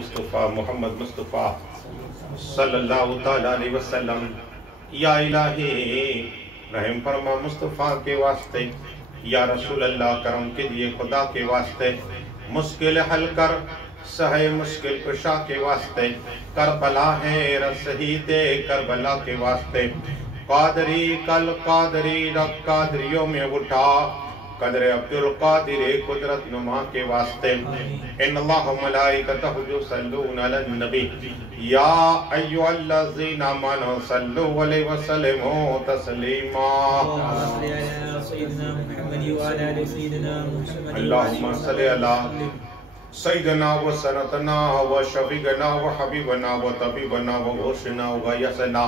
मुस्तफ़ा मोहम्मद मुस्तफ़ा सल्लल्लाहु ताला अलैहि वसल्लम। या इलाही रहम फरमा मुस्तफ़ा के वास्ते, या रसूल अल्लाह करम कीजिए खुदा के वास्ते, मुश्किल हल कर सहे मुश्किल कुशा के वास्ते, करबला है रसहीदे करबला के वास्ते, कादरी कल कादरी रब कादरियों में उठा, कदर अब्दुल कादिर कुदरत नुमा के वास्ते। इन्नल्लाह व मलाइकतहु युसल्लूना अलन नबी या अय्युहल्लज़ीना आमनू सल्लु अलैहि व सल्लिमू तस्लीमा। अल्लाहुम्मा सल्लि अला सय्यिदना व सनतना व शफीअना व हबीबना व तबीबना व गौसना व गयसना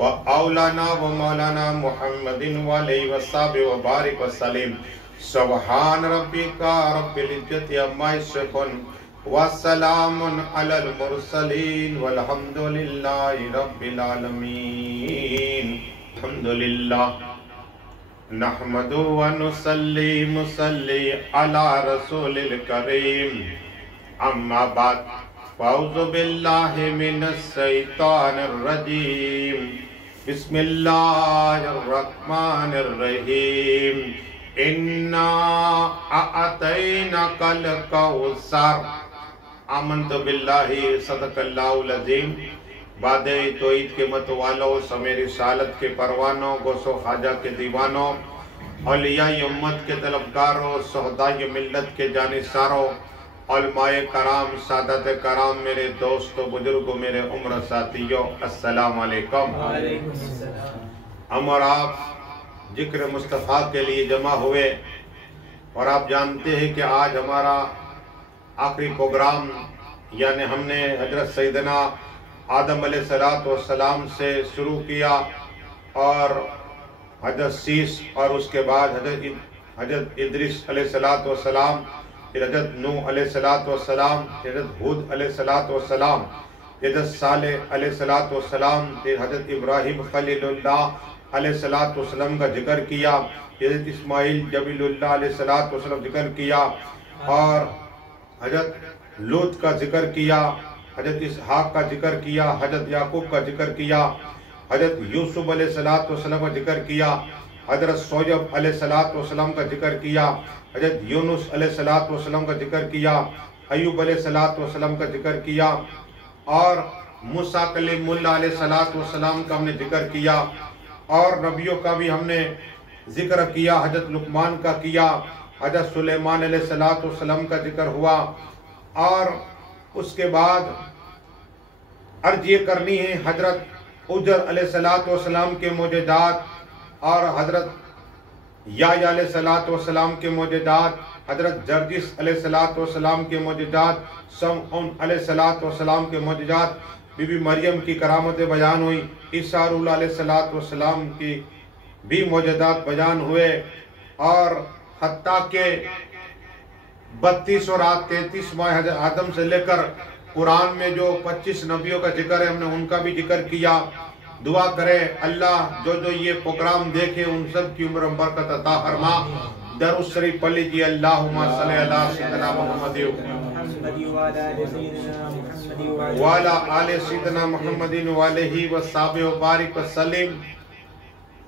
व औलाना व मौलाना मुहम्मदिन व अलैहि व सल्लम व बारिक व सल्लिम। सुब्हान रब्बिका रब्बिल इज्जति अम्मा यसिफून व सलामुन अलल मुरसलीन वल्हम्दुलिल्लाहि रब्बिल आलमीन। अल्हम्दुलिल्लाह नहमदु व नुसल्ली अला रसूलिल करीम। अम्मा बाद फ़अऊज़ु बिल्लाहि मिनश शैतानिर रजीम। बिस्मिल्लाहिर रहमानिर रहीम। इन्ना अअतैनाकल कौसर। आमन्तु बिल्लाहि सदक़ल्लाहुल अज़ीम। बादे तौहीद के मत वालों, समें रिसालत के परवानों, गोसो ख्वाजा के दीवानों, औलियाए उम्मत के तलबगारों, सोहदाए मिल्लत के जानिसारों, उलमाए कराम, सादत कराम, मेरे दोस्तों, बुजुर्गों, मेरे उम्र साथियों, अस्सलाम वालेकुम। हम और आप जिक्र मुस्तफ़ा के लिए जमा हुए और आप जानते हैं कि आज हमारा आखिरी प्रोग्राम, यानी हमने हजरत सैयदना आदम अलैहिस्सलाम से शुरू किया और हजरत शीश और उसके बाद हजरत इद्रिस अलैहिस्सलाम, फिर हजरत नूह अलैहिस्सलाम, हजरत हूद अलैहिस्सलाम, हजरत सालेह अलैहिस्सलाम, फिर हजरत इब्राहिम खलीलुल्लाह अलैहिस्सलाम का जिक्र किया, हजरत इस्माइल जबीलुल्लाह अलैहिस्सलाम जिक्र किया और हजरत लूत का जिक्र किया, हजरत इसहाक का जिक्र किया, हजरत याकूब का जिक्र किया, हजरत यूसुफ अलैहिस्सलाम का जिक्र किया, हजरत सोयब अलैहिस्सलाम का जिक्र किया, हजरत यूनुस अलैहिस्सलाम का जिक्र किया, अय्यूब अलैहिस्सलाम का जिक्र किया और मूसा कलीमुल्लाह अलैहिस्सलाम का हमने जिक्र किया और नबियों का भी हमने जिक्र किया, हजरत लुकमान का किया, हजरत सुलेमान अलैहिस्सलाम का जिक्र हुआ और उसके बाद अर्ज ये करनी है हजरत उजर अलैहिस्सलाम के मोजज़ात और हजरत याह्या अलैहिस्सलाम के मोजज़ात, हजरत जर्जिस अलैहिस्सलाम के मोजज़ात, समउन अलैहिस्सलाम के मोजज़ात, बीबी मरियम की करामतें बयान हुई, ईसा अलैहिस्सलाम की भी मोजज़ात बयान हुए और हत्ता के 32 और 33 माह हज़रत आदम से लेकर कुरान में जो 25 नबियों का जिक्र है हमने उनका भी जिक्र किया। दुआ करें अल्लाह जो जो ये प्रोग्राम देखे उन सब की उम्र बरकत अता फरमा। दरूद शरीफ पढ़ लीजिए। अल्लाहुम्मा सल्लि अला सय्यिदना मुहम्मद व अला आले सय्यिदना मुहम्मदिन व अलैहि व सल्लम व बारिक व सल्लिम।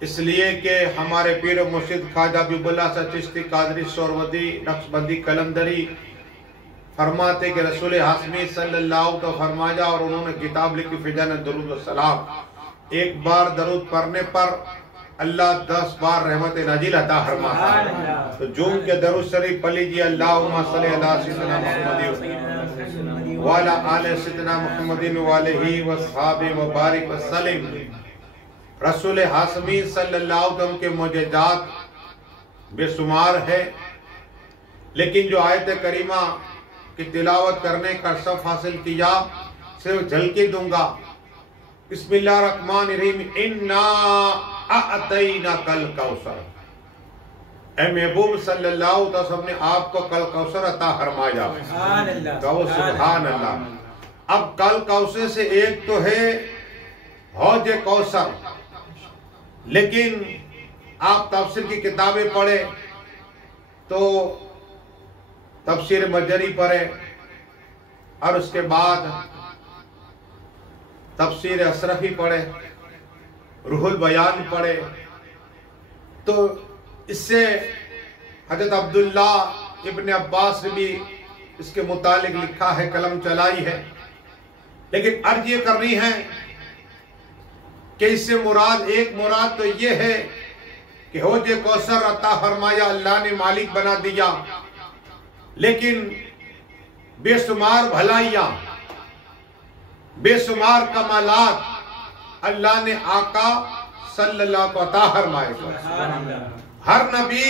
इसलिए कि हमारे पीर मुर्शिद ख्वाजा हबीबुल्लाह सा चिश्ती कादरी सोहरवर्दी नक्शबंदी कलंदरी फरमाते कि रसूल हाशमी सल्लल्लाहु अलैहि वसल्लम फरमाया और उन्होंने किताब लिखी फिजान दरूद व सलाम। एक बार दरूद पढ़ने पर अल्लाह 10 बार रहमत नाजिल अता फरमाता है। तो जूम के दरूद शरीफ पढ़ लीजिए। अल्लाहुम्मा सल्लि अला सय्यिदना मुहम्मद व अला आले सय्यिदना मुहम्मदिन व अलैहि व सल्लम व बारिक व सल्लिम। रसूल हाशमी सल्लल्लाहु अलैहि वसल्लम के मोजज़ात बेशुमार है, लेकिन जो आयत करीमा की तिलावत करने का शर्फ हासिल किया सिर्फ झलकी दूंगा। बिस्मिल्लाहिर्रहमानिर्रहीम। इन्ना अअतैनाकल कौसर। ऐ महबूब सल्लल्लाहु अलैहि वसल्लम ने आपको कल कौसर अता फरमाया। सुभान अल्लाह। अब कल कौसर से एक तो है हौज कौसर, लेकिन आप तफसीर की किताबें पढ़े तो तफसीर मजरी पढ़े और उसके बाद तफसीर असरफी पढ़े, रूहुल बयान पढ़े। तो इससे हजरत अब्दुल्ला इब्न अब्बास ने भी इसके मुतालिक लिखा है, कलम चलाई है। लेकिन अर्ज ये करनी है कि इससे मुराद, एक मुराद तो ये है कि हौज कौसर अता फरमाया, अल्लाह ने मालिक बना दिया, लेकिन बेशुमार भलाइयां, बेशुमार कमालात अल्लाह ने आका सल्लल्लाहु को अता फरमाए। हर नबी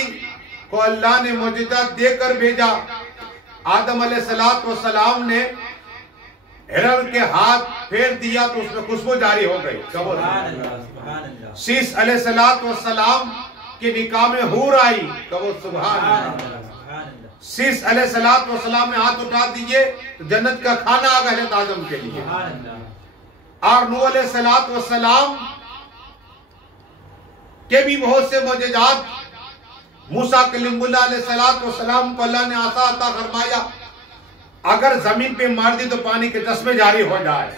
को अल्लाह ने मोजज़ात देकर भेजा। आदम अलैहिस्सलाम ने हिरन के हाथ फेर दिया तो उसमें खुशबू जारी हो गई। शीश अलैहिस्सलाम के निकाह में हूर आई। कबो सुभान अल्लाह। शीश अलैहिस्सलाम ने हाथ उठा दिए तो जन्नत का खाना आ गया आदम के लिए। और नूह अलैहिस्सलाम के भी बहुत से मोजज़ात, मूसा कलीमुल्लाह अलैहिस्सलाम को अल्लाह ने आसा अता फरमाया, अगर जमीन पे मार दे तो पानी के चश्मे जारी हो जाए,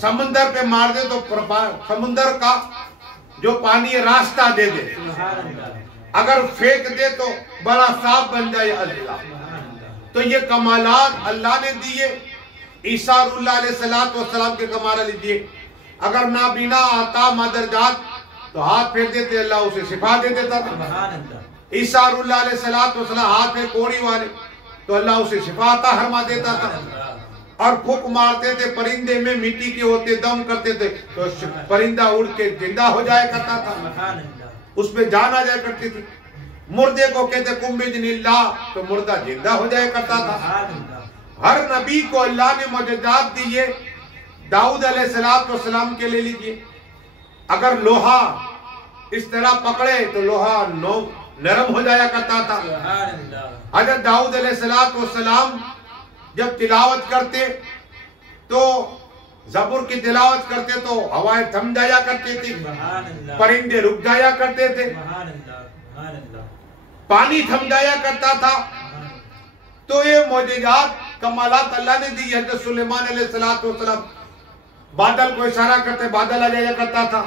समुंदर पे मार दे तो समुंदर का जो पानी है रास्ता दे दे, अगर फेंक दे तो बड़ा साफ बन जाए अल्लाह। तो ये कमालात अल्लाह ने दिए। ईसा अलैहिस्सलाम के कमाल दिए। अगर नाबीना आता मदरजात तो हाथ फेर देते, अल्लाह उसे शिफा दे देता था। ईसा अलैहिस्सलाम हाथ में कोड़ी वाले तो अल्लाह उसे शिफा अता फरमा देता था। और फूक मारते थे परिंदे में, मिट्टी के होते दम करते थे तो परिंदा उड़ के जिंदा हो जाया करता था, उसमें जान आ जाया करती थी। मुर्दे को कहते कुम्बिजनिल्लाह तो मुर्दा जिंदा हो जाया करता था। हर नबी को अल्लाह ने मोजज़ात दिए। दाऊद अलैहिस्सलाम के ले लीजिए, अगर लोहा इस तरह पकड़े तो लोहा नरम हो जाया करता था। हजरत दाऊद अलैहिस्सलाम जब तिलावत करते तो ज़बूर की तिलावत करते तो हवाएं थम जाया करती थी, परिंदे रुक जाया करते थे, पानी थम जाया करता था। तो ये मोजज़ात कमालात अल्लाह ने दी। हजरत सुलेमान अलैहिस्सलाम बादल को इशारा करते बादल आ जाया करता था,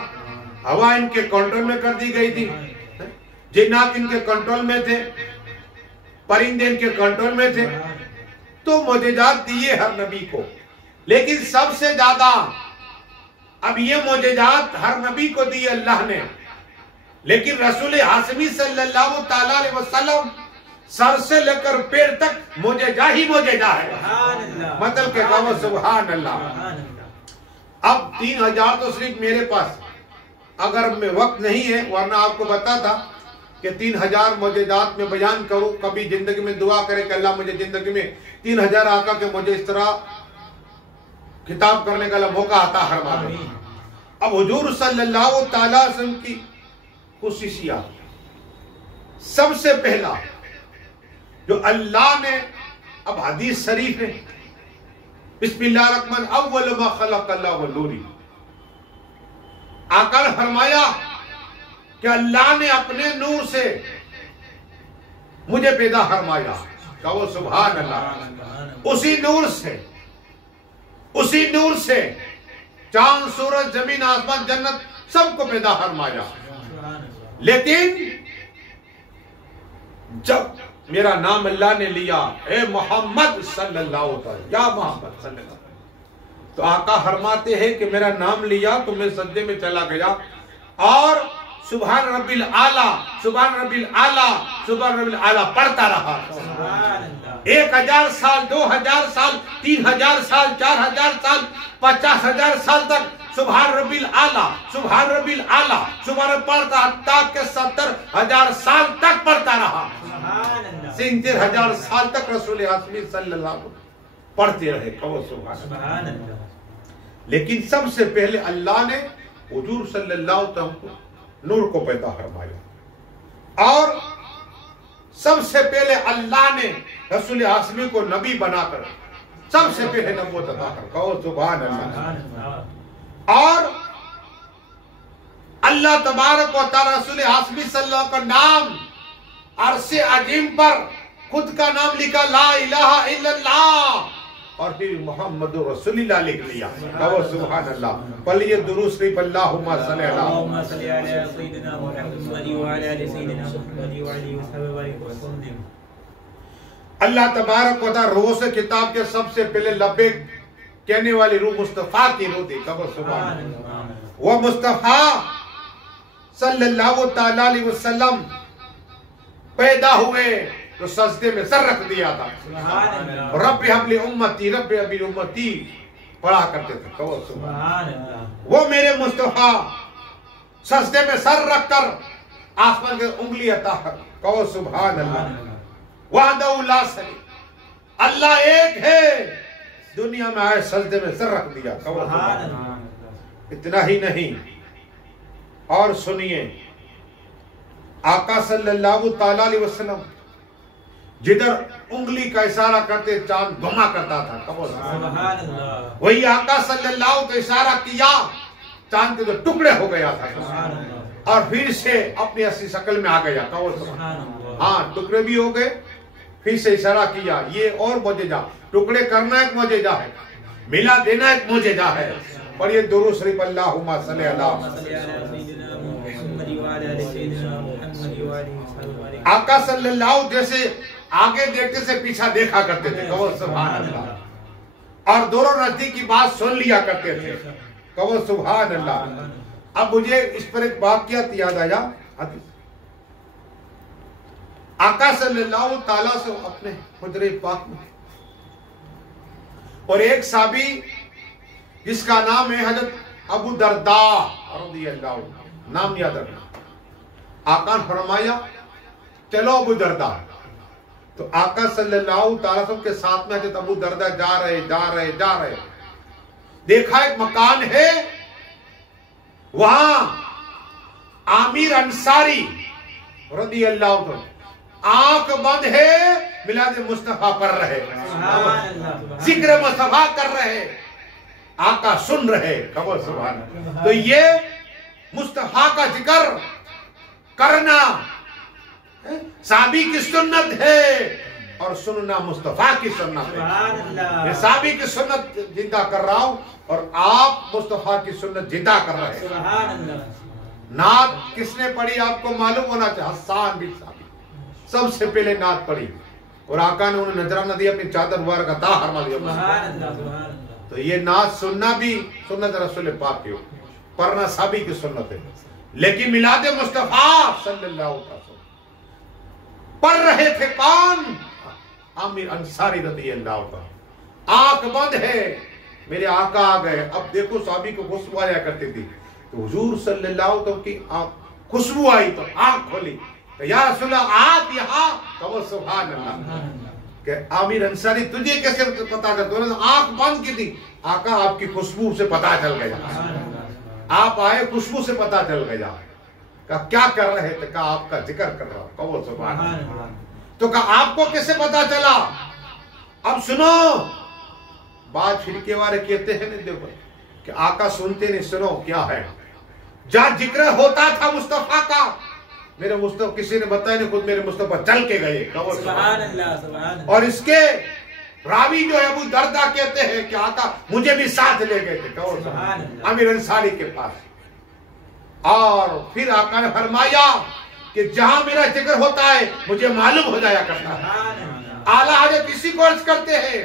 हवा इनके कंट्रोल में कर दी गई थी, जिन्नात इनके कंट्रोल में थे, परिंदे इनके कंट्रोल में थे। तो मोजज़ात दिए हर नबी को। लेकिन सबसे ज्यादा अब ये मोजज़ात हर नबी को दिए अल्लाह ने, लेकिन रसूल हाशमी सल्लल्लाहु ताला अलैहि वसल्लम सर से लेकर पैर तक मोजज़ा ही मोजज़ा है। मतलब के कहो सुभान अल्लाह। अब 3000 तो सिर्फ मेरे पास, अगर मैं वक्त नहीं है, वरना आपको बता था कि 3000 मोजज़ात में बयान करूं। कभी जिंदगी में दुआ करे कि अल्लाह मुझे जिंदगी में 3000 आका के मुझे इस तरह खिताब करने का मौका आता फरमा दे। अब हुजूर सल्लल्लाहु ताला अलैहि वसल्लम की खुशियां, सबसे पहला जो अल्लाह ने, अब हदीस शरीफ है, बिस्मिल्लाहिर्रहमान अव्वल मा खलक़ल्लाहु नूरी। आका ने फरमाया कि अल्लाह ने अपने नूर से मुझे पैदा फरमाया। कहो सुभान अल्लाह। उसी नूर से चांद सूरज जमीन आसमान जन्नत सबको पैदा फरमाया। लेकिन जब मेरा नाम अल्लाह ने लिया, ए मोहम्मद सल्लल्लाहु अलैहि या मोहम्मद सल्लल्लाहु, तो आका फरमाते हैं कि मेरा नाम लिया तो मैं सजदे में चला गया और सुभान रब्बिल आला, सुभान रब्बिल आला, सुभान रब्बिल आला पढ़ता रहा। 1000 साल, 2000 साल, 3000 साल, 4000 साल, 50,000 साल तक सुभान रब्बिल आला, सुभान रब्बिल आला, सुभान पढ़ता तक के 70,000 साल तक पढ़ता रहा। 70,000 साल तक रसूल हाशमी सल्लल्लाहु पढ़ते रहे। कहो सुभान अल्लाह। लेकिन सबसे पहले अल्लाह ने हुजूर सल्लल्लाहु अलैहि वसल्लम नूर को पैदा फरमाया और सबसे पहले अल्लाह ने रसूल हाशमी को नबी बनाकर सबसे पहले नबूवत अता कर। कहो सुभान अल्लाह। और अल्लाह तबारक व तआला रसूल हाशमी सल्लल्लाहु का नाम अर्श अजीम पर खुद का नाम लिखा, ला इलाहा इल्लल्लाह और फिर मोहम्मद रसूलुल्लाह लिख लिया। कहो सुभान अल्लाह। पढ़िए दुरूद शरीफ अल्लाहुम्मा सल्ली अला सय्यिदिना मुहम्मद व अला आलि सय्यिदिना मुहम्मद व आलिहि वसल्लम। अल्लाह तबारक व तआला रोज़ से किताब के सबसे पहले लब्बैक कहने वाली रूह मुस्तफा की रूह थी। कहो सुभान अल्लाह। वो मुस्तफा सल्लल्लाहु तआला अलैहि वसल्लम पैदा हुए तो सजदे में सर रख दिया था। रब्बि हबली उम्मती रब्बि हबली उम्मती पढ़ा करते थे। कहो सुभान अल्लाह। वो मेरे मुस्तफा सजदे में सर रखकर आसमान की उंगली अता। कहो सुभान अल्लाह। वहदहु ला शरीक, अल्लाह एक है, दुनिया में आए सजदे में सर रख दिया। कहो सुभान अल्लाह। इतना ही नहीं, और सुनिए, आका सल्लल्लाहु ताला अलैहि वसल्लम जिधर उंगली का इशारा करते चांद घुमा करता था। कहो सुभान अल्लाह। वही आका सल्लल्लाहु का इशारा किया, चांद के तो टुकड़े हो गया था और फिर से अपनी असली शक्ल में आ गया। कहो सुभान अल्लाह। हाँ, टुकड़े भी हो गए, फिर से इशारा किया। ये और मौजूदा, टुकड़े करना एक मौजूदा है, मिला देना एक मौजूदा है। पर ये दुरूद शरीफ अल्लाहुम्मा सल्ली अला आका सल्लल्लाहु जैसे आगे देखते से पीछा देखा करते थे। कहो सुभान अल्लाह। और दोनों नजदीक की बात सुन लिया करते थे। कहो सुभान अल्लाह। अब मुझे इस पर एक वाकया याद आया। आका सल्लल्लाहु ताला से अपने हुजरे पाक में, और एक साहबी जिसका नाम है हजरत अबू दरदा रज़ियल्लाहु, नाम याद रखना। आका ने फरमाया चलो अबू दरदा। तो आका सल्लल्लाहु ताला के साथ में हजरत अबू दरदा जा रहे। देखा एक मकान है, वहां आमिर अंसारी रज़ियल्लाहु अन्हु आंख बंद है, मिलाद मुस्तफा कर रहे, जिक्र मुस्तफा कर रहे, आका सुन रहे। कहो सुभान। तो ये मुस्तफा का जिक्र करना साबी की सुन्नत है और सुनना मुस्तफा की सुन्नत है। मैं साबी की सुन्नत जिंदा कर रहा हूं और आप मुस्तफा की सुन्नत जिंदा कर रहे हैं। नात किसने पढ़ी आपको मालूम होना चाहिए। हसन बिन साबित सबसे पहले नात पढ़ी और आका ने उन्हें नजराना दिया, अपनी चादर मुबारक अता फरमा दिया। तो ये नात सुनना भी सुन्नत रसूल पाक की, पढ़ना साबी की सुन्नत है। लेकिन मिलाद मुस्तफा सल्लल्लाहु अलैहि वसल्लम पढ़ रहे थे कौन? आमिर अंसारी रज़ियल्लाहु अन्हु। आंख बंद है, मेरे आका आ गए। अब देखो साहबी को खुशबू आया करती थी, तो हुजूर सल्लल्लाहु अलैहि वसल्लम की खुशबू आई तो आंख खोली, तो या रसूलल्लाह आप यहाँ। कहो सुभान अल्लाह। आमिर अंसारी तुझे कैसे पता चल? तो आंख बंद की थी। आका आपकी खुशबू से पता चल गया, आप आए खुशबू से पता चल गया। कहा क्या कर रहे थे? कहा आपका जिक्र कर रहा हूं। कहो सुभान अल्लाह। तो कहा आपको कैसे पता चला? अब सुनो बात, फिरके वाले कहते हैं नहीं, देखो कि आका सुनते नहीं, सुनो क्या है। जहां जिक्र होता था मुस्तफा का, मेरे मुस्तफा किसी ने बताया नहीं, खुद मेरे मुस्तफा चल के गए। कहो सुभान अल्लाह। और इसके रावी जो है अबू दरदा कहते हैं कि आका मुझे भी साथ ले गए थे। कहो सुभान अल्लाह। आमिर अंसारी के पास। और फिर आका ने फरमाया कि जहां मेरा जिक्र होता है मुझे मालूम हो जाया करता है। आला हजरत इसी को अर्ज करते हैं,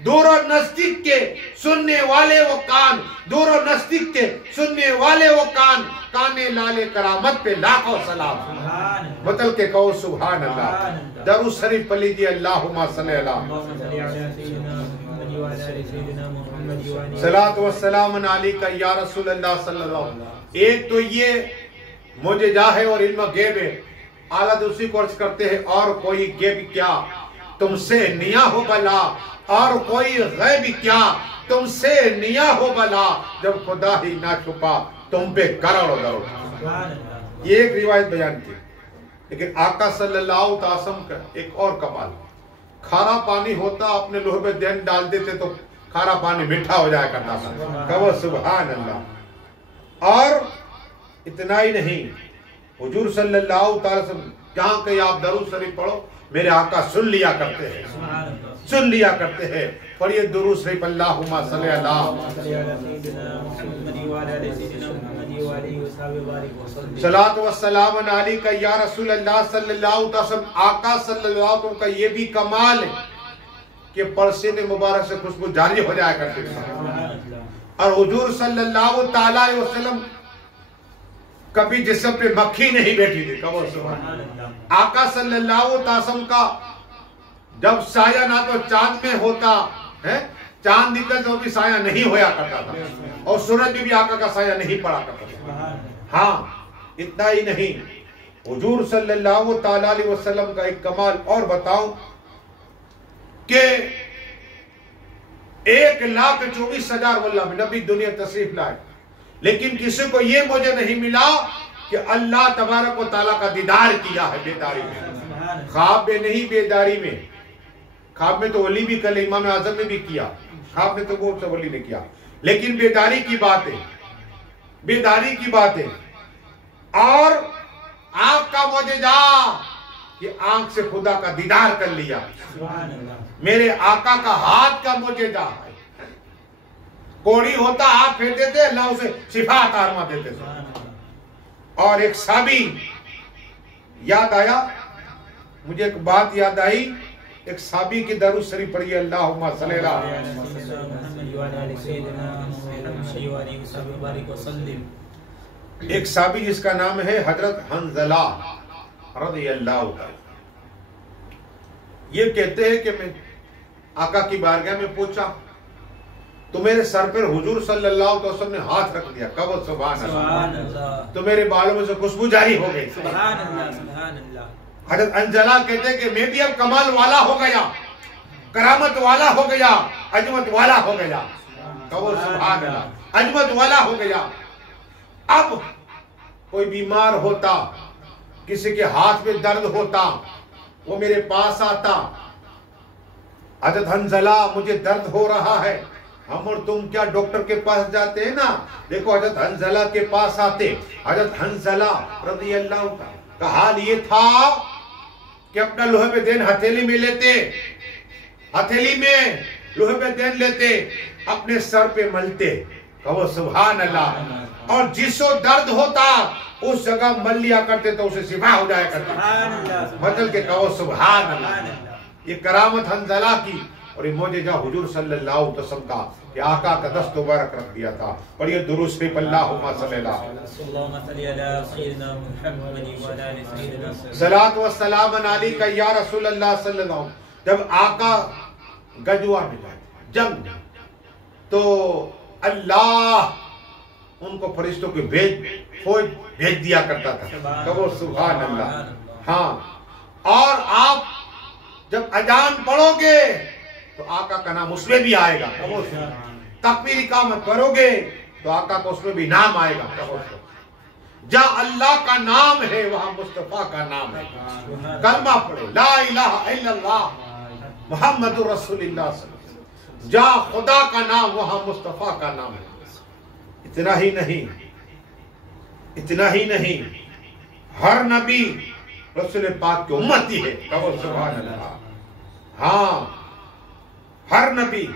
दूर और नजदीक के सुनने वाले वो कान, दूर और नजदीक के सुनने वाले वो कान, काने लाले करामत पे लाखों सलाम। बदल के कहो सुभान अल्लाह। दरूद शरीफ पढ़ लीजिए अल्लाहुम्मा सल्ली अला सलातु वस्सलाम अलैका या रसूलल्लाह सल्लल्लाहु अलैहि वसल्लम। एक तो ये मुझे है और इल्म गैब है। आला दूसरी को अर्ज करते हैं, और कोई गैब क्या तुमसे निया हो भला, और कोई गैब क्या तुमसे निया हो भला, जब खुदा ही ना छुपा तुम पे करोड़ों दरों। ये एक रिवायत बयान की। लेकिन आका सल्लल्लाहु अलैहि वसल्लम का एक और कमाल, खारा पानी होता, अपने लोहे पे देन डाल देते तो खारा पानी मीठा हो जाया करता था। कहो सुभान अल्लाह। और इतना ही नहीं, हुजूर सल्लल्लाहु अलैहि वसल्लम जहां कहीं आप दरूद शरीफ पढ़ो, मेरे आका सुन लिया करते हैं, सुन लिया करते हैं। पढ़िए दुरूद शरीफ, अल्लाहुम्मा सल्ली अला सलात व सलाम अलैका या रसूल अल्लाह सल्लल्लाहु अलैहि वसल्लम। आका सल्लल्लाहु अलैहि वसल्लम का ये भी कमाल है कि परसीने मुबारक से खुशबू जारी हो जाया करती है। और हुजूर सल्लल्लाहु ताला अलैहि वसल्लम कभी जिस्म पे मक्खी नहीं बैठी थी। कबो सुभान। आका सल्लल्लाहु अलैहि वसल्लम का जब साया ना तो चांद में होता है, चांद निकल तो भी साया नहीं होया करता था, और सूरज में भी आका का साया नहीं पड़ा करता था। हाँ, इतना ही नहीं, हुजूर सल्लल्लाहु ताला अलैहि वसल्लम का एक कमाल और बताऊं कि 1,24,000 वल्लाह नबी दुनिया तशरीफ लाए, लेकिन किसी को ये मुझे नहीं मिला कि अल्लाह तबारक व तआला का दीदार किया है बेदारी में, ख्वाब में नहीं, बेदारी में। ख्वाब में तो वली भी कल इमाम आजम ने भी किया, ख्वाब में तो वो सब वली ने किया, लेकिन बेदारी की बात है, बेदारी की बात है। और आंख का मौजूदा कि आंख से खुदा का दीदार कर लिया, मेरे आका का हाथ का मौजूदा है। कोड़ी होता हाथ फेर देते, अल्लाह उसे शिफा अता फरमा देते थे। और एक साबी याद आया मुझे, एक बात याद आई, एक साबी की दरूद शरीफ पढ़ी, अल्लाहुम्मा सल्ली अला। एक साबी जिसका नाम है हजरत हंजला रज़ियल्लाहु ताला, ये कहते हैं कि मैं आका की बारगाह में पूछा तो मेरे सर पर हुजूर सल्लल्लाहु अलैहि वसल्लम ने हाथ रख दिया। कब सुभान अल्लाह, तो मेरे बालों में से खुशबू जारी हो गई। सुभान अल्लाह, सुभान अल्लाह। हजरत अंजला कहते हैं कि मैं भी अब कमाल वाला हो गया, करामत वाला हो गया, अजमत वाला हो गया। कब सुभान अल्लाह, अजमत वाला हो गया। अब कोई बीमार होता, किसी के हाथ में दर्द होता, वो मेरे पास आता, हजरत हंजला मुझे दर्द हो रहा है, हम और तुम क्या डॉक्टर के पास जाते हैं ना, देखो हजरत हंजला के पास आते। हजरत हंजला रज़ियल्लाहु का हाल ये था कि अपना लोहे पे देन हथेली में लेते, हथेली में लोहे पे देन लेते, अपने सर पे मलते। कहो सुभान अल्लाह। और जिसको दर्द होता उस जगह मल लिया करते तो उसे शिफा हो जाया करता। मतलब के कहो सुभान अल्लाह। ये करामत हंजला की और ये मौजूदा हुजूर सल्लल्लाहु अलैहि वसल्लम का कि आका का दस्त मुबारक रख दिया था। पढ़िए दुरूद शरीफ, अल्लाहुम्मा सल्ली सलात व सलाम अलैका या रसूल अल्लाह सल्लल्लाहु। जब आका गजवा में जाते जंग, तो अल्लाह उनको फरिश्तों के भेज दिया करता था। कहो सुभान अल्लाह। हाँ, और आप जब अजान पढ़ोगे तो आका का नाम उसमें भी आएगा। तकबीर इकामत करोगे तो आका को उसमें भी नाम आएगा। जहाँ अल्लाह का नाम है वहां मुस्तफा का नाम है। कलमा पढ़ो, ला इलाहा इल्लल्लाह मुहम्मदुर रसूलुल्लाह। जहाँ खुदा का नाम वहां मुस्तफा का नाम है। इतना ही नहीं, इतना ही नहीं, हर नबी रसूल पाक की उम्मती है। कहो सुभान अल्लाह। हाँ, हर नबी।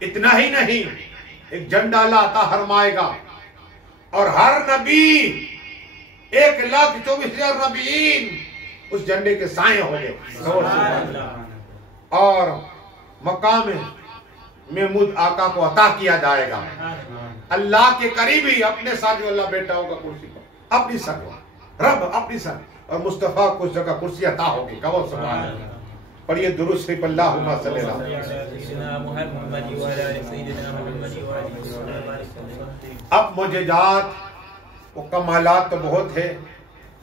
इतना ही नहीं, एक झंडा लाता हरमाएगा, और हर नबी 1,24,000 नबीन उस झंडे के साए होंगे। और मकाम महमूद आका को अता किया जाएगा। अल्लाह के करीबी अपने साथ अल्लाह बैठा होगा कुर्सी पर, अपनी सर रब अपनी सर, और मुस्तफा को उस जगह कुर्सी अता होगी। कहो सुभान अल्लाह। पढ़िए दुरूद शरीफ, अल्लाहुम्मा सल्ली अला। अब मुझेजात वो कमालात तो बहुत है,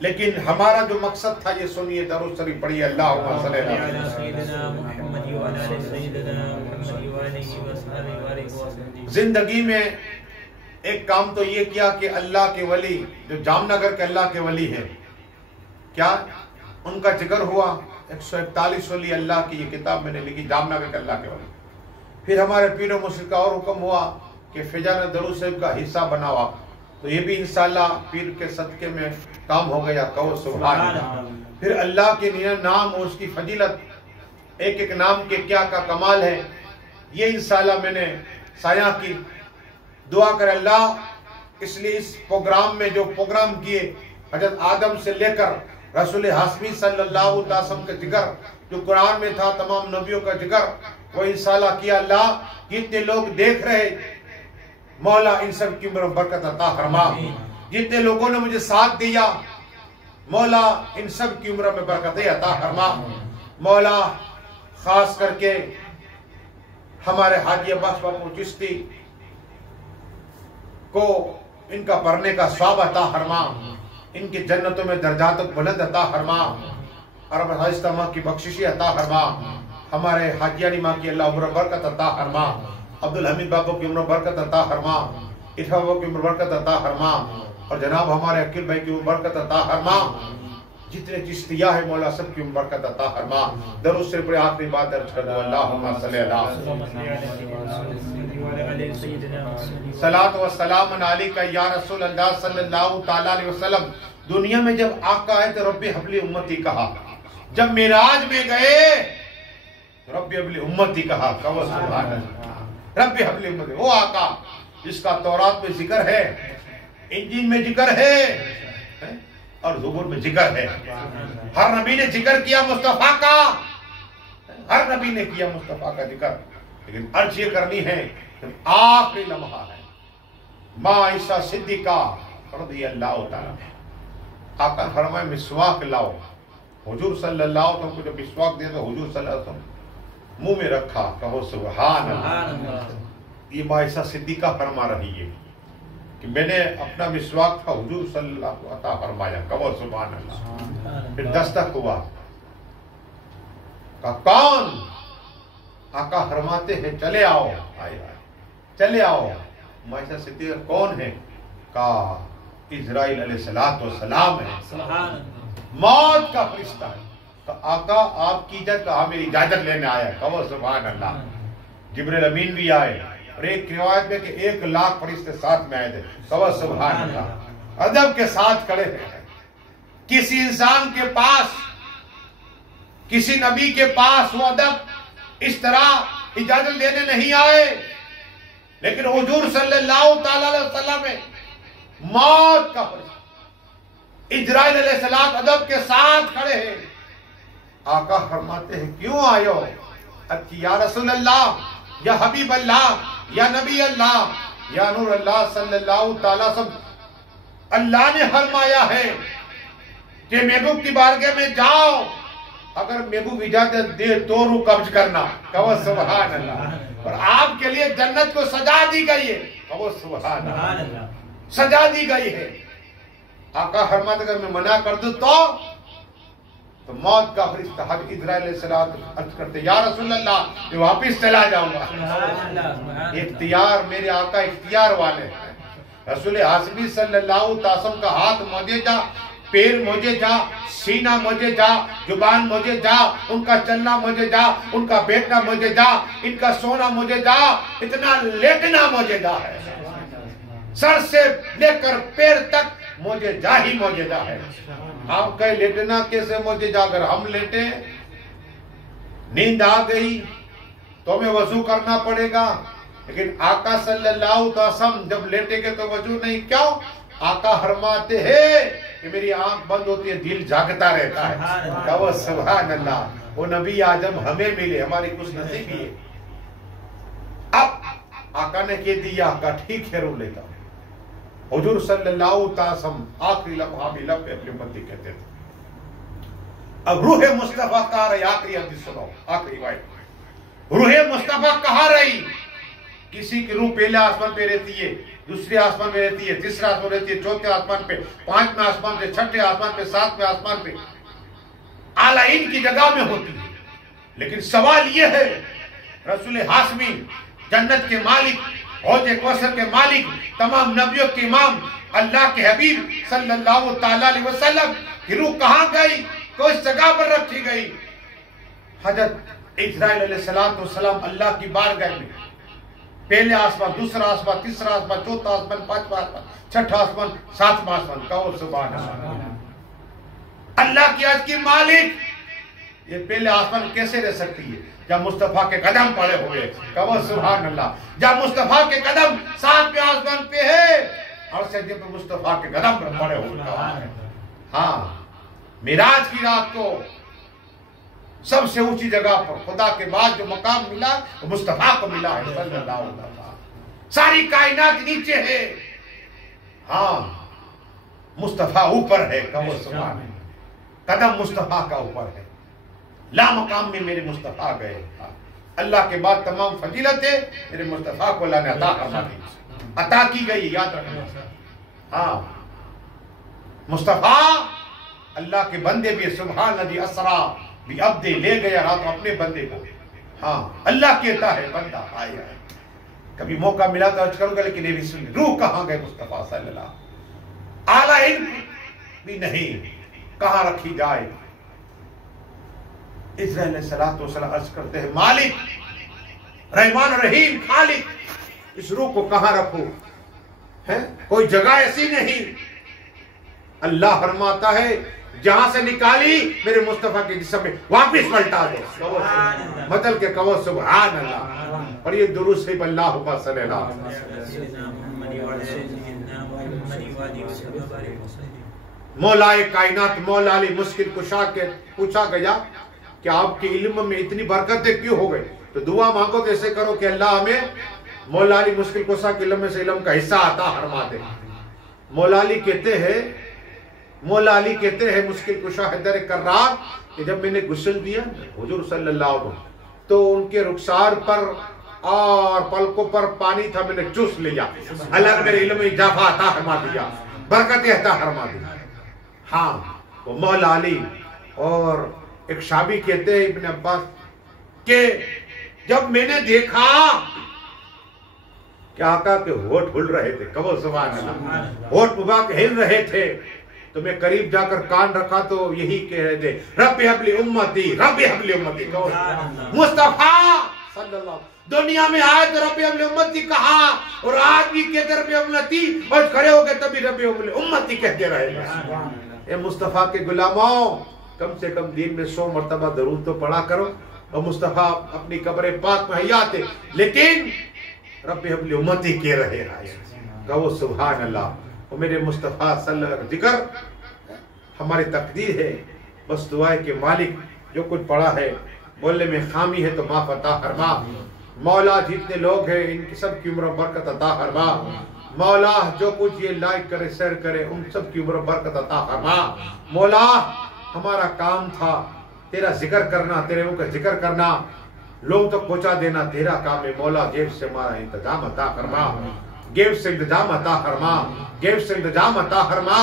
लेकिन हमारा जो मकसद था ये सुनिए, दुरूद शरीफ पढ़िए, अल्लाहुम्मा सल्ली अला। जिंदगी में एक काम तो ये किया कि अल्लाह के वली, जो जामनगर के अल्लाह के वली है, क्या उनका जिक्र हुआ। 141 वली अल्लाह की ये किताब मैंने लिखी, जामनगर के अल्लाह के वली। फिर हमारे पीर मुर्शिद का और हुक्म हुआ कि फिजान दरूद शरीफ का हिस्सा बनाओ आप, तो ये भी इंशाअल्लाह पीर के सदके में काम हो गया। कहो सुभान अल्लाह। फिर अल्लाह के नाम और उसकी फजीलत, एक एक नाम के क्या का कमाल है, ये इंशाअल्लाह मैंने साया की दुआ कर अल्लाह। इसलिए इस प्रोग्राम में जो प्रोग्राम किए हजरत आदम से लेकर रसूल हाशमी सल्लल्लाहु अलैहि वसल्लम का जिक्र जो कुरान में था, तमाम नबियों का जिक्र, वो इंशाअल्लाह किया अल्लाह। जितने लोग देख रहे मौला इन सब की उम्र बरकत अता फरमा। जितने लोगों ने मुझे साथ दिया मौला इन सब की उम्र में बरकत अता फरमा। मौला खास करके हमारे हाजी अब्बास बापू चिश्ती को इनका पढ़ने का स्वाब अता फरमा, इनकी जन्नतों में दर्जात बुलंद अता फरमा और हाजिस्ता माँ की बख्शिशी अता फरमा। हमारे हाजियानी माँ की अल्लाह उम्र बरकत अता फरमा। अब्दुल हमीद बाबू की उम्र बरकत अता फरमा। इरफा बाबू की उम्र बरकत अता फरमा और जनाब हमारे अकील भाई की उम्र बरकत अता फरमा। जितने चिश्तिया है मौला सब की उम्र बरकत अता फरमा। दरूद से पूरे आखिरी बात दर्ज कर दो। अल्लाहुम्मा सल्ली अला सलात व सलाम अलैका या रसूल अल्लाह सल्लल्लाहु तआला अलैहि वसल्लम। दुनिया में जब आका आए तो रब्बी हबली उम्मती कहा, जब मिराज में गए तो रब्बी हबली उम्मती कहा। कहो सुभान अल्लाह। रब्बी हबली उम्मती, वो आका जिसका तौरात में जिक्र है, इंजील में जिक्र है और ज़बूर में जिक्र है। हर नबी ने जिक्र किया मुस्तफा का, हर नबी ने किया मुस्तफा का जिक्र, लेकिन अर्ज ये करनी है आखिरी लम्हा है। माँ ईसा सिद्दीका रज़ियल्लाहु ताला आका फरमाए मिसवाक लाओ। हुजूर सल्लल्लाहु अलैहि वसल्लम को जब मिसवाक दिया तो हुजूर सल्लल्लाहु अलैहि वसल्लम मुंह में रखा। कहो सुभान अल्लाह। ये माँ ईसा सिद्दीका फरमा रही है कि मैंने अपना मिसवाक था हुजूर सल्लल्लाहु अलैहि वसल्लम अता फरमाया। कहो सुभान अल्लाह। फिर दस्तक हुआ, का कौन? आका फरमाते हैं चले आओ। आए चले आओ। माँ ईसा सिद्दीका कौन है? का इजराइल अलैहिस्सलाम है, मौत का फरिश्ता है। तो आका आपकी इजाजत, कहा मेरी इजाजत लेने आया। कहो सुभान अल्लाह। जिब्रील अमीन भी आए और एक रिवायत में कि 1 लाख फरिश्ते साथ में आए थे। कहो सुभान अल्लाह। अदब के साथ खड़े हैं। किसी इंसान के पास, किसी नबी के पास वो अदब इस तरह इजाजत लेने नहीं आए, लेकिन हुजूर सल्लल्लाहु ताला अलैहि वसल्लम में मौत का इजराइल अलैहिस्सलाम अदब के साथ खड़े हैं। आका फरमाते हैं क्यों आयो? या रसूल अल्लाह, या हबीब अल्लाह, या नबी अल्लाह, या नूर अल्लाह सल्लल्लाहु ताला अलैहि। अल्लाह ने फरमाया है कि महबूब की बारगाह में जाओ, अगर महबूब इजाजत दे तो रू कब्ज करना। कहो सुभान अल्लाह। और आपके लिए जन्नत को सजा दी गई है। कहो सुभान अल्लाह। सजा दी गई है। आका फरमाते अगर मैं मना कर दूं तो मौत का फरिश्ता हब इजराइल अलैहिस्सलाम अर्ज करते या रसूल अल्लाह मैं वापस चला जाऊंगा। इख्तियार मेरे आका इख्तियार वाले हैं। रसूल हाशमी सल्लल्लाहु अलैहि वसल्लम का हाथ मौजूदा, पैर मौजूदा, सीना मौजूदा, जुबान मौजूदा, उनका चलना मौजूदा, उनका बैठना मौजूदा, इनका सोना मौजूदा, इतना लेटना मौजूदा है। सर से लेकर पैर तक मौजूदा ही मौजूदा है। आप कहे लेटना कैसे मौजूदा? अगर हम लेटे, नींद आ गई तो हमें वजू करना पड़ेगा, लेकिन आका सल्लल्लाहु अलैहि वसल्लम जब लेटेंगे तो वजू नहीं। क्यों? आका फरमाते हैं कि मेरी आंख बंद होती है, दिल जागता रहता है। कहो सुभान अल्लाह। वो नबी आजम हमें मिले, हमारी कुछ नसीबी है। अब आका ने कह दिया, आका ठीक है रो लेता। हुजूर सल्लल्लाहु अलैहि वसल्लम आखिरी लम्हा भी लब पे अपनी उम्मती कहते थे। अब रूह मुस्तफा कहा रही, आखिरी हदीस सुनो, आखिरी बात। रूह मुस्तफा कहा रही, किसी की रूह पहले आसमान पे रहती है, दूसरे आसमान पे रहती है, तीसरे आसमान रहती है, चौथे आसमान पे, 5वें आसमान पे, 6ठे आसमान पे, 7वें आसमान पे, आला इनकी जगह में होती है। लेकिन सवाल यह है, रसूल हाशमी जन्नत के मालिक, हौज़े कौसर के मालिक, तमाम नबियों के इमाम, अल्लाह के हबीब सल्लल्लाहु ताला अलैहि वसल्लम की रूह कहाँ गई? किस जगह पर रखी गई? हजरत इजराइल अलैहिस्सलाम अल्लाह की बारगाह में, पहले आसमान, दूसरा आसमान, तीसरा आसमान, चौथा आसमान, 5वां आसमान, 6ठा आसमान, 7वां आसमान। कहो सुभान अल्लाह। अल्लाह की अर्ज की मालिक ये पहले आसमान कैसे रह सकती है जब मुस्तफा के कदम पड़े हुए। कहो सुभान अल्लाह। जब मुस्तफा के कदम सातवें आसमान पे है और सजदे पे मुस्तफा के कदम पर पड़े हुए। हाँ, मिराज की रात को सबसे ऊंची जगह पर खुदा के बाद जो मकाम मिला वो मुस्तफा को मिला है सल्लल्लाहु अलैहि वसल्लम। सारी कायनात नीचे है, हाँ मुस्तफा ऊपर है। कहो सुभान अल्लाह। कदम मुस्तफा का ऊपर है, ला मकाम में मेरे मुस्तफा गए। अल्लाह के बाद तमाम फजीलत है मेरे मुस्तफा को अल्लाह ने अता की गई, याद रखना। हाँ, मुस्तफा अल्लाह के बंदे भी सुभान नदी असरा भी अब्दे ले गया रात अपने बंदे को। हाँ, अल्लाह कहता है बंदा आया। कभी मौका मिला तो अर्ज करूंगा, लेकिन ये भी सुन, रूह कहां गए मुस्तफा सल्लल्लाहु। आला इल्म भी नहीं, कहां रखी जाए। इस्राइल सलातो सलाम अर्ज करते हैं मालिक रहमान रहीम खालिक, इस रूह को कहां रखो है, कोई जगह ऐसी नहीं। अल्लाह फरमाता है जहां से निकाली मेरे मुस्तफा के जिस्म में वापस पलटा दो। मतलब के कहो सुभान अल्लाह। और ये दुरूद सिर्फ अल्लाह सल्लल्लाहु मौलाए कायनात मौला अली मुश्किल कुशा के पूछा गया कि आपके इल्म में इतनी बरकतें क्यों हो गई, तो दुआ मांगो तो ऐसे करो कि अल्लाह हमें मौला अली मुश्किल कुशा के इल्म में से इल्म का हिस्सा अता फरमा दे। मौला अली कहते हैं मुश्किल कुशा हैदर कर्रार कि जब मैंने गुस्ल दिया हुजूर सल्लल्लाहु अलैहि वसल्लम तो उनके रुखसार पर और पलकों पर पानी था, मैंने चूस लिया। अल्लाह मेरे इल्म में इजाफा अता फरमा दिया, बरकतें अता फरमा दी। हाँ, वो मौला अली। और एक शाबी कहते हैं इब्न अब्बास के जब मैंने देखा कि आका के होठ हिल रहे थे, कहो सुभान अल्लाह, होठ मुबारक हिल रहे थे, तो मैं करीब जाकर कान रखा तो यही कह रहे थे रब्बी हबली उम्मती, रब्बी हबली उम्मती। मुस्तफा सल्लल्लाहु दुनिया में आए तो रब्बी हबली उम्मती कहा, और आज भी कहते रब्बी उम्मती, और खड़े हो गए तभी रब्बी हबली उम्मती कहते रहे। मुस्तफा के गुलामों, कम से कम दिन में 100 मरतबा दरूद तो पढ़ा करो। और मुस्तफा अपनी कब्र पाक में हया थे, लेकिन रब्बी हबली उम्मती कह रहे हैं। कहो सुभान अल्लाह। और मेरे मुस्तफा सल्लल्लाहु जिक्र हमारी तकदीर है। बस दुआ है कि मालिक जो कुछ पढ़ा है बोलने में खामी है तो माफ अता फरमा। मौला जितने लोग हैं इनकी सब की उम्र बरकत अता फरमा। मौला जो कुछ ये लाइक करे शेयर करे उन सब की उम्र बरकत अता फरमा। मौला हमारा काम था तेरा जिक्र करना, तेरे मुंह का जिक्र करना, लोग तक पहुंचा देना तेरा काम है। मौला जेब से हमारा इंतजाम अता फरमा, गेब से इंतजाम अता फरमा, गेब से इंतजाम अता फरमा।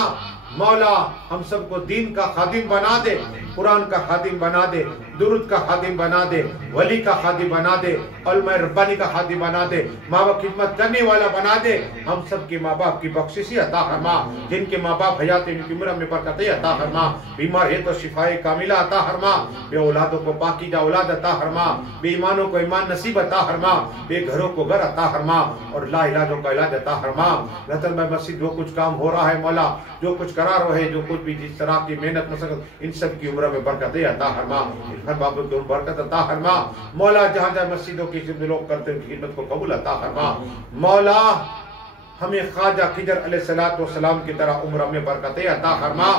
मौला हम सबको दीन का खादिम बना दे, कुरान का खादिम बना दे, दुरूद का खादिम बना दे, वली का खादिम बना दे, उलमा रब्बानी का खादिम बना दे, माँ बाप खिदमत करने वाला बना दे। हम सब के माँ बाप की बख्शिशी अता फरमा, जिनके माँ बाप हयात इनकी उम्र में बरकतें अता फरमा। बीमार है तो शिफाए कामिला अता फरमा, बे औलादों को पाकीज़ा औलाद अता फरमा, बेईमानों को ईमान नसीब अता फरमा, बेघरों को घर अता फरमा, और ला इलाजों का इलाज अता फरमा। रतन में मस्जिद जो कुछ काम हो रहा है मौला, जो कुछ करा रहे जो कुछ भी जिस तरह की मेहनत मशक्कत इन सब की उम्र में बरकतें अता फरमा, हर बाबू की बरकत अता फरमा। मौला जहाँ जहाँ मस्जिदों की लोग करते हैं खिदमत को कबूल अता फरमा। मौला हमें ख्वाजा खिजर अलैहिस्सलाम की तरह उम्र में बरकतें अता फरमा।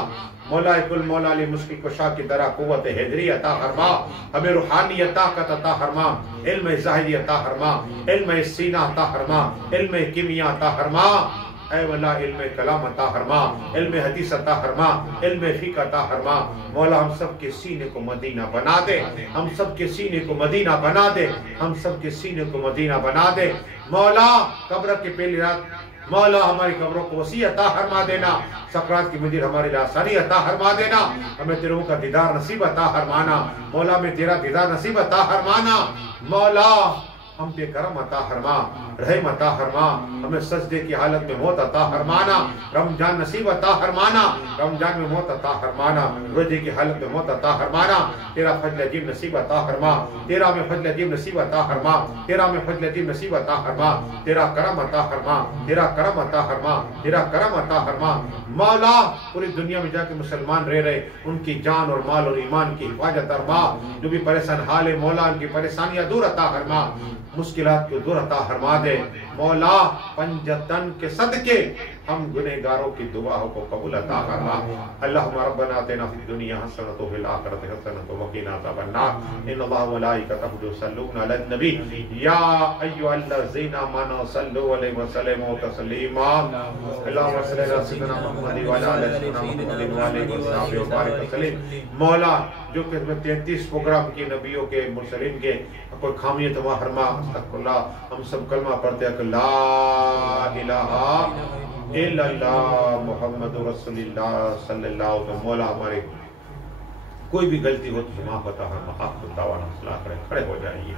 मौला कुल मौला अली मुश्किल कुशा की तरह कुव्वत हैदरी अता फरमा। हमें रूहानी ताकत अता फरमा, इल्म ज़ाहिरी अता फरमा, इल्म सीना अता फरमा, इल्म कीमिया अता फरमा। ऐ वल्ला इल्म कलाम अता फरमा, इल्म हदीस अता फरमा, इल्म फिक़्ह अता फरमा। मौला हम सब के सीने को मदीना बना दे, हम सब के सीने को मदीना बना दे, हम सब के सीने को मदीना बना दे। मौला कब्र की पहली रात मौला हमारी कब्रों को वसी अता फरमा देना, सकरात की मंजिल हमारे लिए आसानी अता फरमा देना। हमें तेरे का दीदार नसीब अता फरमाना, मौला में तेरा दीदार नसीब अता फरमाना। मौला हम पे करम अता फरमा, रहम अता फरमा, हमें सजदे की हालत में मौत अता फरमाना, रमजान नसीब अता फरमाना, रमजान में मौत अता फरमाना, रोजे की हालत में मौत अता फरमाना, तेरा फजल अजीब नसीब अता फरमा, तेरा में फजल अजीब नसीब अता फरमा, तेरा में फजल अजीब नसीब अता फरमा, तेरा करम अता फरमा, तेरा करम अता फरमा, तेरा करम अता फरमा। मौला पूरी दुनिया में जाके मुसलमान रह रहे, उनकी जान और माल और ईमान की हिफाजत फरमा, जो भी परेशान हाल है मौला उनकी परेशानियां दूर अता फरमा, मुश्किलात को दूर अता फरमा दे मौला। पंजतन के सदके हम गुनहगारों की दुआओं को कबूल अता फरमा। अल्लाहुम्मा रब्बना आतिना फिद दुनिया हसनतन व फिल आखिरति हसनतन व क़िना अज़ाबन्नार। इन्नल्लाहा व मलाइकतहु युसल्लूना अलन नबी या अय्युहल्लज़ीना आमनू सल्लू अलैहि व सल्लिमू तस्लीमा। अल्लाहुम्मा सल्लि अला सय्यिदिना मुहम्मद व अला आलि सय्यिदिना मुहम्मद व आलिहि व सहाबिहि व बारिक वसल्लिम। मौला जो कि 33 प्रोग्राम की नबियों के मुरसलीन के कोई खामी तो हरमा अस्तगफिरुल्लाह, हम सब कलमा पढ़ते हैं कि ला इलाहा इल्लल्लाह मुहम्मदुर रसूलुल्लाह सल्लल्लाहु अलैहि वसल्लम। मौला हमारे कोई भी गलती हो तो माफ बता, हम आप दावा खड़े हो जाइए।